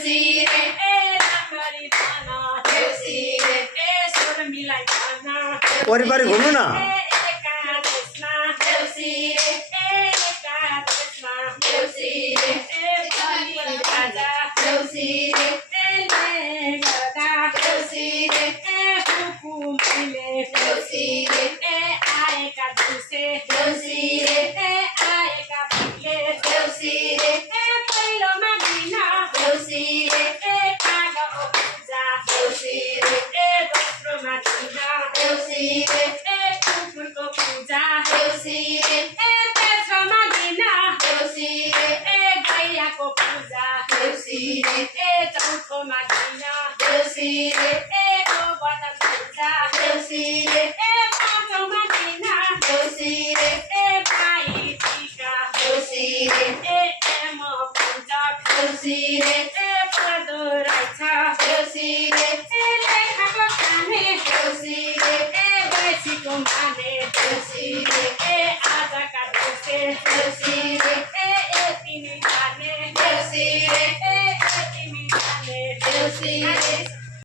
देउसी रे ए राम्ररी भन देउसी रे ए स्वर मिलाई भन वरिपरि घुम्नु न एकादशमा देउसी रे एकादशमा देउसी रे ए बलि राजा देउसी रे त्यसले गर्दा देउसी रे ए हुकुमले देउसी रे ए आएका दिउँसे देउसी रे ए आएका फुलले देउसी रे ए पहिलोमा दिन देउसी रे ए कागको पूजा देउसी रे ए दोस्रोमा दिन देउसी रे ए कुकुरको पूजा देउसी रे ए तेस्रोमा दिन देउसी रे ए गैयाको पूजा देउसी रे ए चौथोमा दिन देउसी रे